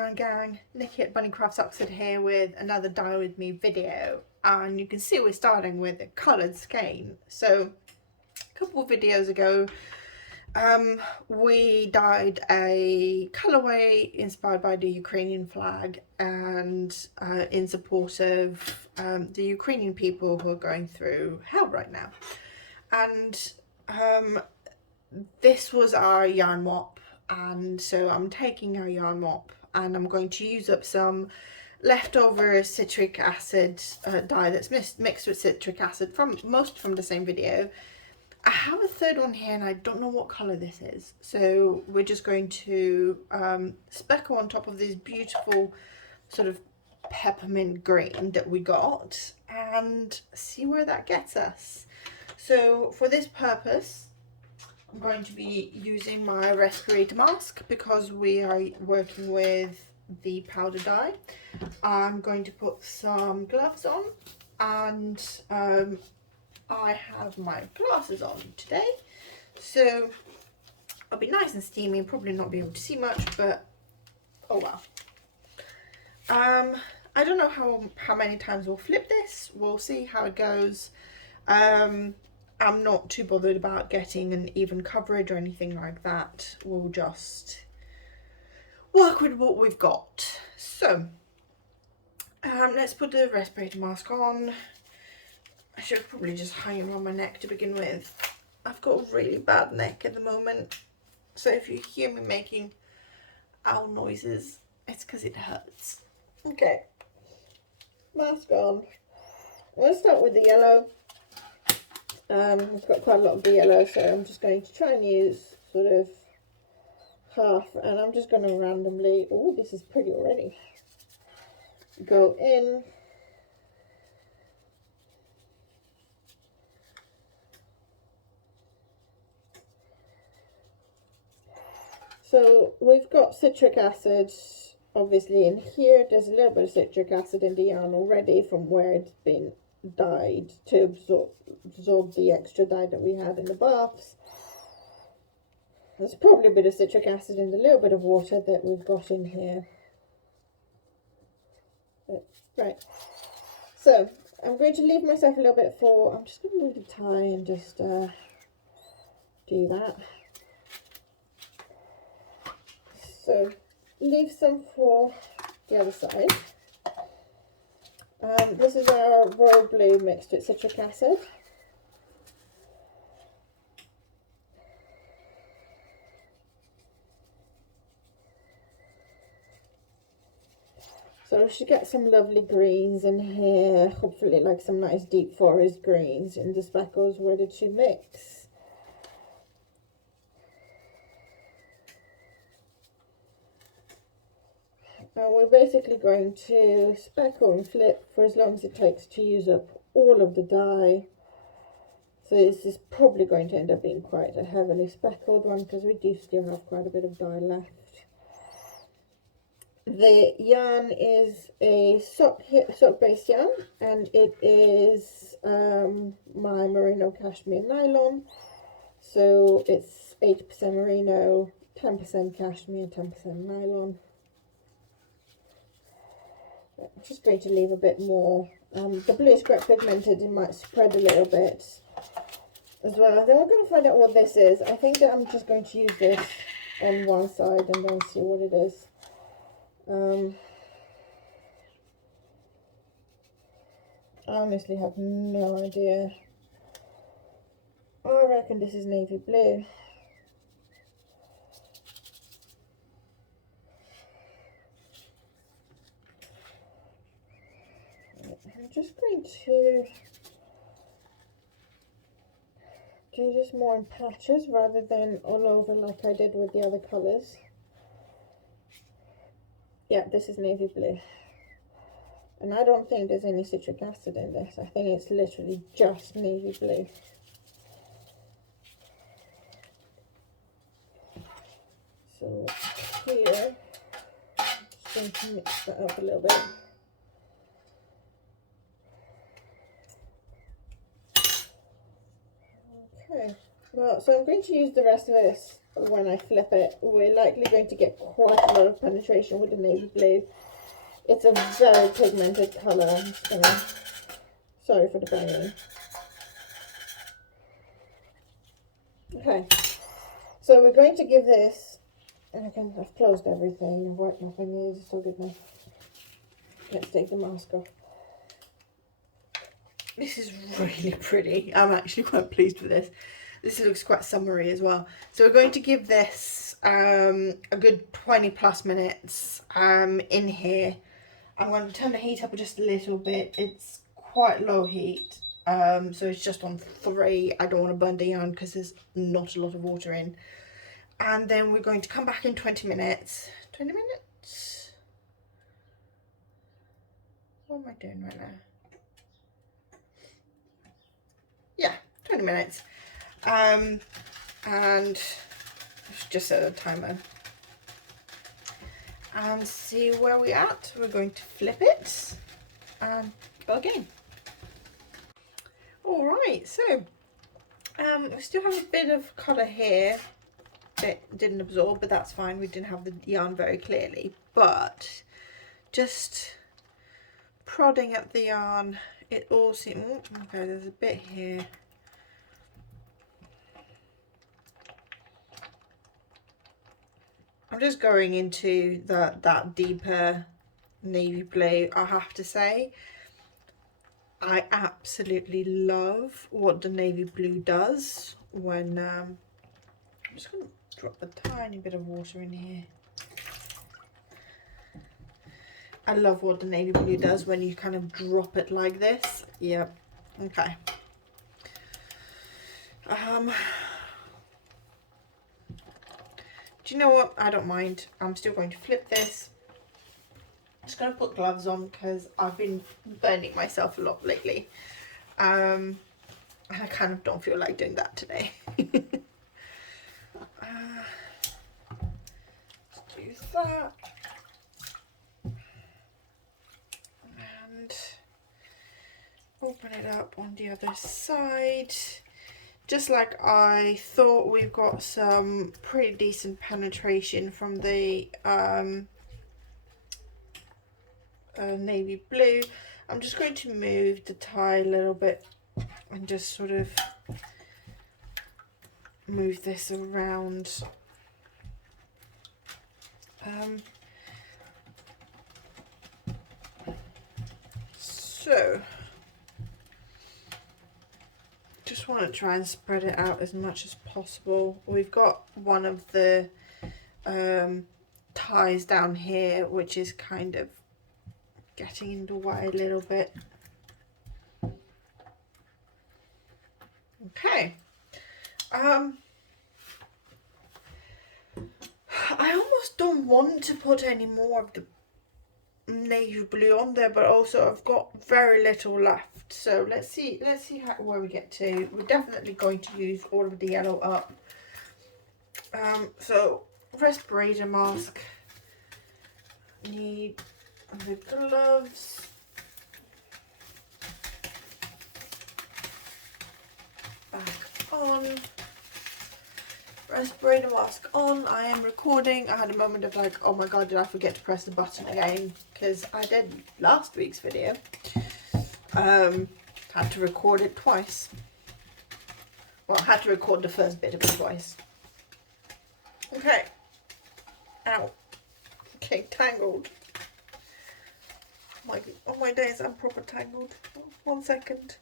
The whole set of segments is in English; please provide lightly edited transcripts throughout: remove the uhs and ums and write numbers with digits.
yarn gang, Nikki at Bunny Crafts Oxford here with another Dye With Me video, and you can see we're starting with a coloured skein. So a couple of videos ago we dyed a colourway inspired by the Ukrainian flag and in support of the Ukrainian people who are going through hell right now. And this was our yarn mop, and so I'm taking our yarn mop and I'm going to use up some leftover citric acid dye that's mixed with citric acid from the same video. I have a third one here and I don't know what colour this is, so we're just going to speckle on top of this beautiful sort of peppermint green that we got and see where that gets us. So for this purpose I'm going to be using my respirator mask because we are working with the powder dye. I'm going to put some gloves on, and I have my glasses on today, so I'll be nice and steamy, probably not be able to see much, but oh well. I don't know how many times we'll flip this. We'll see how it goes. I'm not too bothered about getting an even coverage or anything like that. We'll just work with what we've got. So let's put the respirator mask on. I should probably just hang it around my neck to begin with. I've got a really bad neck at the moment, so if you hear me making owl noises, it's because it hurts. Okay, mask on. I'm going to start with the yellow. I've got quite a lot of the yellow, so I'm just going to try and use sort of half, and I'm just going to randomly, oh, this is pretty already, go in. So we've got citric acid obviously in here. There's a little bit of citric acid in the yarn already from where it's been dyed to absorb the extra dye that we had in the baths. There's probably a bit of citric acid in the little bit of water that we've got in here. Right, so I'm going to leave myself a little bit for, I'm just going to move the tie and just do that. So leave some for the other side. This is our royal blue mixed with citric acid. So we should get some lovely greens in here, hopefully like some nice deep forest greens in the speckles where the two mix. And we're basically going to speckle and flip for as long as it takes to use up all of the dye. So this is probably going to end up being quite a heavily speckled one because we do still have quite a bit of dye left. The yarn is a sock based yarn, and it is my merino cashmere nylon. So it's 80% merino, 10% cashmere, 10% nylon. I'm just going to leave a bit more. The blue is quite pigmented, it might spread a little bit as well. Then we're going to find out what this is. I think that I'm just going to use this on one side and then see what it is. I honestly have no idea. I reckon this is navy blue. I'm just going to do this more in patches rather than all over like I did with the other colours. Yeah, this is navy blue. And I don't think there's any citric acid in this. I think it's literally just navy blue. So here, I'm just going to mix that up a little bit. Okay, Well, so I'm going to use the rest of this when I flip it. We're likely going to get quite a lot of penetration with the navy blue. It's a very pigmented colour. I'm just gonna, sorry for the banging. Okay, so we're going to give this, and again, I've closed everything, I've wiped my fingers, it's all good now. Let's take the mask off. This is really pretty. I'm actually quite pleased with this. This looks quite summery as well. So we're going to give this a good 20 plus minutes in here. I'm going to turn the heat up just a little bit. It's quite low heat. So it's just on 3. I don't want to burn the yarn because there's not a lot of water in. And then we're going to come back in 20 minutes. 20 minutes? What am I doing right now? Yeah, 20 minutes. And just set a timer. And see where we're at. We're going to flip it and go again. Alright, so we still have a bit of colour here. It didn't absorb, but that's fine. We didn't have the yarn very clearly. But just prodding at the yarn, it all seems, okay, there's a bit here. I'm just going into that deeper navy blue. I have to say, I absolutely love what the navy blue does when I'm just going to drop a tiny bit of water in here. I love what the navy blue does when you kind of drop it like this. Yep. Okay. Do you know what? I don't mind. I'm still going to flip this. I'm just going to put gloves on because I've been burning myself a lot lately. And I kind of don't feel like doing that today. Let's do that. And open it up on the other side. Just like I thought, we've got some pretty decent penetration from the navy blue. I'm just going to move the tie a little bit and just sort of move this around. So just want to try and spread it out as much as possible. We've got one of the ties down here which is kind of getting in the way a little bit. Okay. I almost don't want to put any more of the navy blue on there, but also I've got very little left, so let's see where we get to. We're definitely going to use all of the yellow up. So respirator mask, need the gloves, back on, respirator mask on. I am recording. I had a moment of like, oh my god, did I forget to press the button again, because I did last week's video. Had to record it twice. Well, I had to record the first bit of it twice. Okay. Ow. Okay, tangled. Oh my days, I'm proper tangled. 1 second.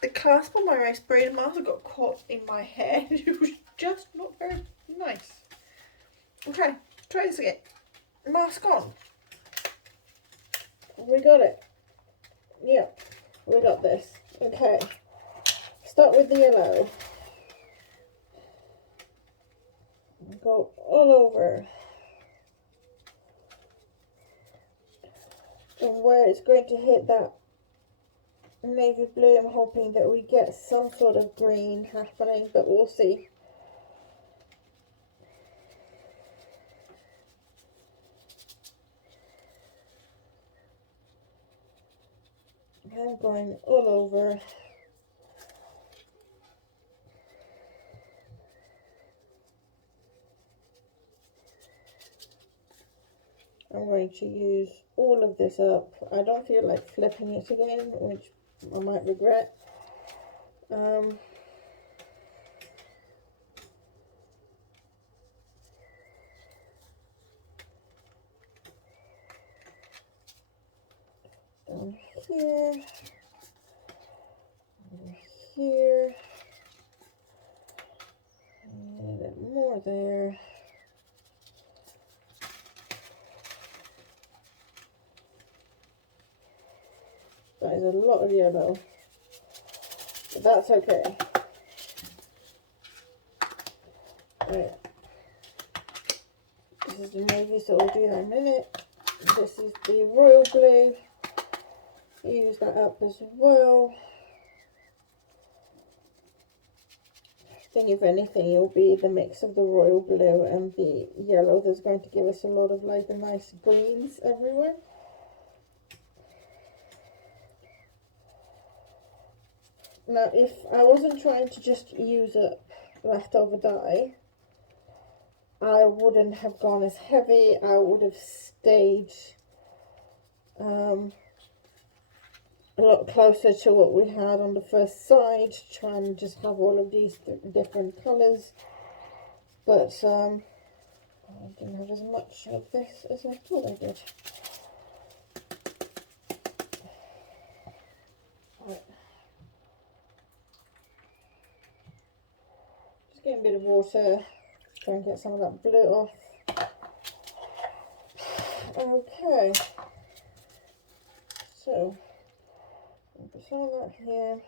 The clasp on my respirator mask got caught in my hair. It was just not very nice. Okay, try this again. Mask on. We got it. Yep, we got this. Okay. Start with the yellow. Go all over. And where it's going to hit that navy blue, I'm hoping that we get some sort of green happening, but we'll see. I'm going all over. I'm going to use all of this up. I don't feel like flipping it again, which I might regret. Down here, over here, and a bit more there. That is a lot of yellow, but that's okay. Right. This is the navy, so we'll do that in a minute. This is the royal blue. Use that up as well. I think if anything, it'll be the mix of the royal blue and the yellow that's going to give us a lot of like the nice greens everywhere. Now, if I wasn't trying to just use up leftover dye, I wouldn't have gone as heavy. I would have stayed a lot closer to what we had on the first side, trying to just have all of these different colours. But I didn't have as much of this as I thought I did. Right. Just getting a bit of water, try and get some of that blue off. Okay, so put some of that here.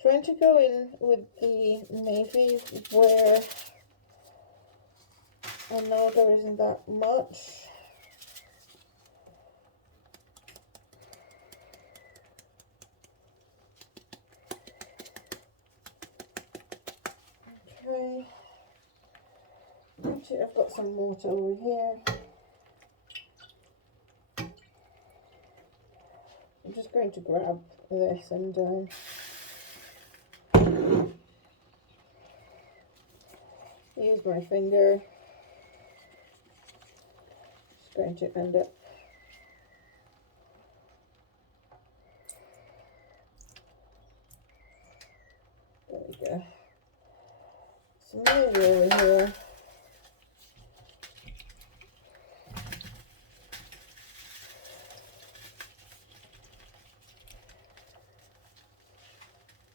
Trying to go in with the navy where I know there isn't that much. Okay. Actually, I've got some water over here. I'm just going to grab this and use my finger. Just going to end up there we go. Some navy over here.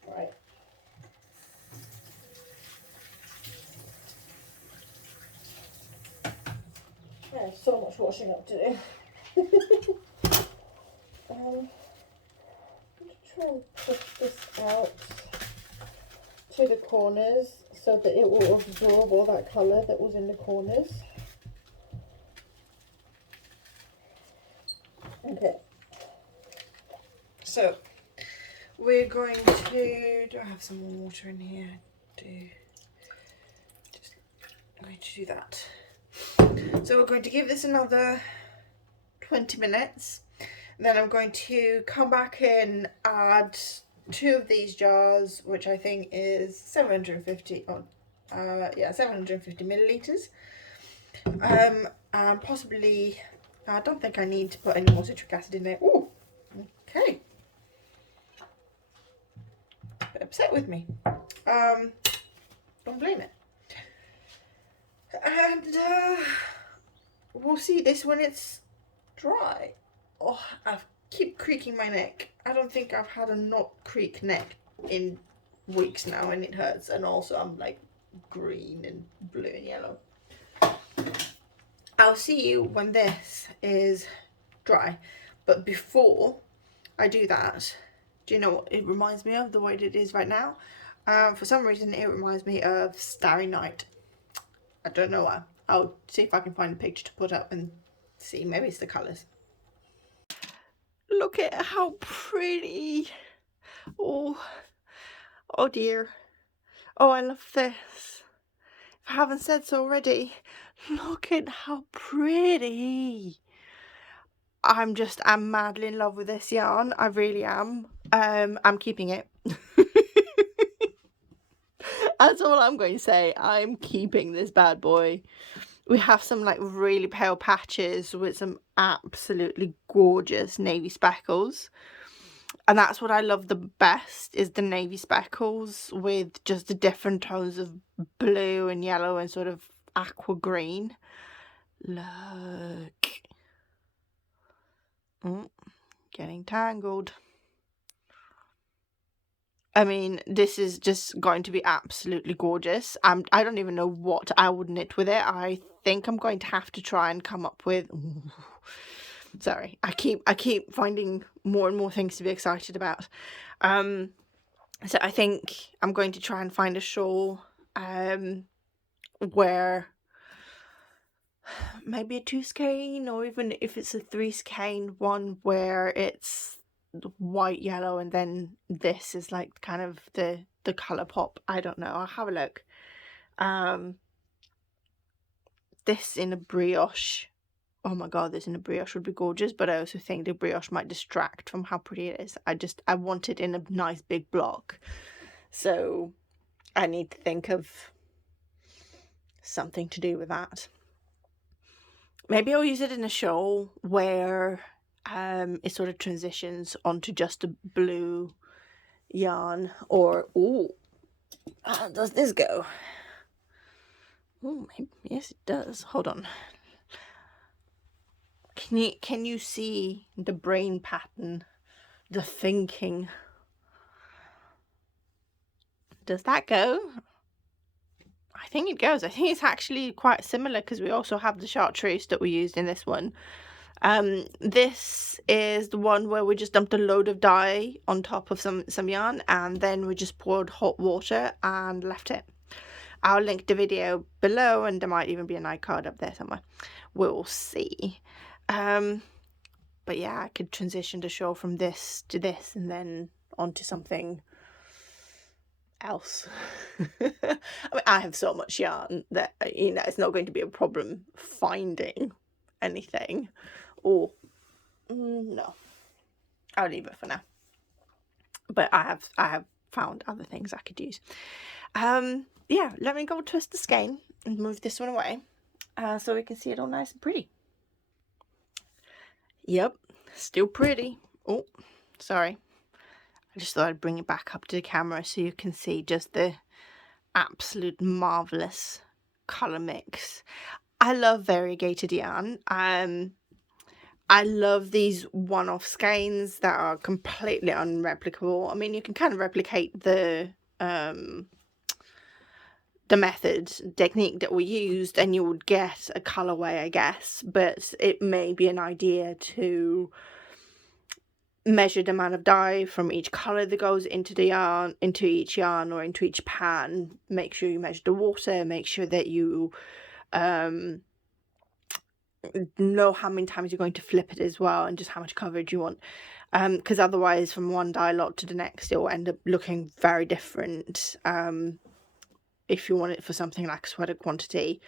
Right. I have so much washing up to do. I'm going to try and push this out to the corners so that it will absorb all that colour that was in the corners. Okay. So we're going to, do I have some more water in here? I'm going to do that. So we're going to give this another 20 minutes. Then I'm going to come back in, add 2 of these jars, which I think is 750 millilitres. And possibly, I don't think I need to put any more citric acid in there. Oh, okay. A bit upset with me. Don't blame it. And we'll see this when it's dry. Oh, I keep creaking my neck. I don't think I've had a not creak neck in weeks now, and it hurts. And also I'm like green and blue and yellow. I'll see you when this is dry. But before I do that, do you know what it reminds me of, the way it is right now? For some reason it reminds me of Starry Night. I don't know why. I'll see if I can find a picture to put up and see. Maybe it's the colours. Look at how pretty. Oh dear. Oh, I love this. If I haven't said so already, look at how pretty. I'm madly in love with this yarn. I really am. I'm keeping it. That's all I'm going to say. I'm keeping this bad boy. We have some like really pale patches with some absolutely gorgeous navy speckles. And that's what I love the best, is the navy speckles with just the different tones of blue and yellow and sort of aqua green. Look. Oh, getting tangled. I mean, this is just going to be absolutely gorgeous. I don't even know what I would knit with it. I think I'm going to have to try and come up with... Ooh, sorry, I keep finding more and more things to be excited about. So I think I'm going to try and find a shawl where maybe a 2 skein, or even if it's a 3 skein one where it's white, yellow, and then this is like kind of the color pop. I don't know, I'll have a look. This in a brioche, oh my god, this in a brioche would be gorgeous, but I also think the brioche might distract from how pretty it is. I want it in a nice big block, so I need to think of something to do with that. Maybe I'll use it in a shawl where it sort of transitions onto just a blue yarn, or ooh, how does this go? Oh, yes it does. Hold on. Can you see the brain pattern, the thinking? Does that go? I think it goes. I think it's actually quite similar, because we also have the chartreuse that we used in this one. This is the one where we just dumped a load of dye on top of some yarn, and then we just poured hot water and left it. I'll link the video below, and there might even be an iCard up there somewhere. We'll see. But yeah, I could transition the shawl from this to this and then onto something else. I mean, I have so much yarn that, you know, it's not going to be a problem finding anything. Or no, I'll leave it for now. But I have found other things I could use. Yeah, let me go twist the skein and move this one away, so we can see it all nice and pretty. Yep, still pretty. Oh, sorry. I just thought I'd bring it back up to the camera so you can see just the absolute marvelous color mix. I love variegated yarn. I love these one-off skeins that are completely unreplicable. I mean, you can kind of replicate the method technique that we used, and you would get a colorway, I guess, but it may be an idea to measure the amount of dye from each color that goes into the yarn, into each yarn or into each pan. Make sure you measure the water, make sure that you know how many times you're going to flip it as well, and just how much coverage you want, because otherwise from one dye lot to the next it will end up looking very different. If you want it for something like sweater quantity,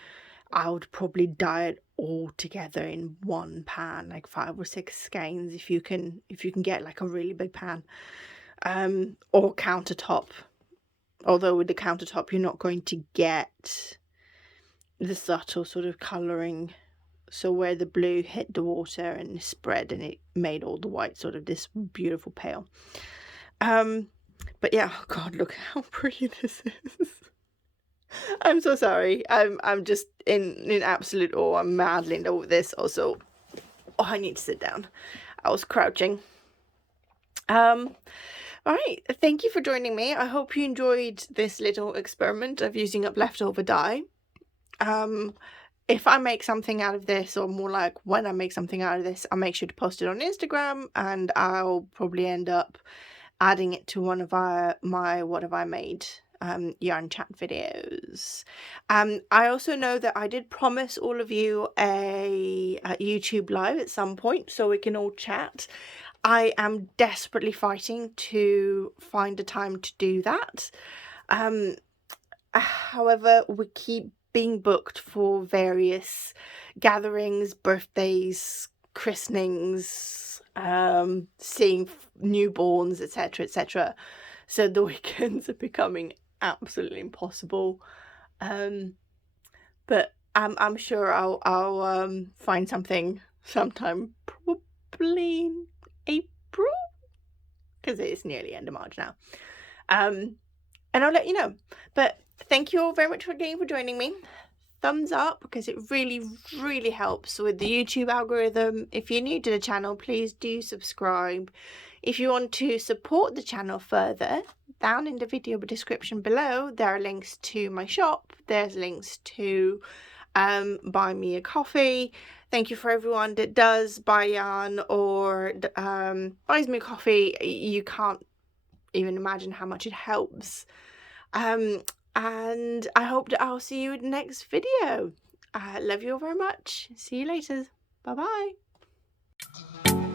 I would probably dye it all together in one pan, like 5 or 6 skeins if you can get like a really big pan, or countertop. Although with the countertop you're not going to get the subtle sort of colouring, so where the blue hit the water and spread and it made all the white sort of this beautiful pale. But yeah, oh god, look how pretty this is. I'm so sorry. I'm just in absolute awe. I'm madly in love with this. Also, oh, I need to sit down. I was crouching. All right. Thank you for joining me. I hope you enjoyed this little experiment of using up leftover dye. If I make something out of this, or more like when I make something out of this, I'll make sure to post it on Instagram, and I'll probably end up adding it to one of my What Have I Made yarn chat videos. I also know that I did promise all of you a YouTube live at some point, so we can all chat. I am desperately fighting to find a time to do that. However, we keep being booked for various gatherings, birthdays, christenings, seeing newborns, etc., etc. So the weekends are becoming absolutely impossible. But I'm sure I'll find something sometime, probably in April, because it's nearly end of March now. And I'll let you know. But thank you all very much again for joining me. Thumbs up, because it really helps with the YouTube algorithm. If you're new to the channel, please do subscribe. If you want to support the channel further, down in the video description below there are links to my shop. There's links to buy me a coffee. Thank you for everyone that does buy yarn or buys me a coffee. You can't even imagine how much it helps. And I hope that I'll see you in the next video. I love you all very much. See you later. Bye bye.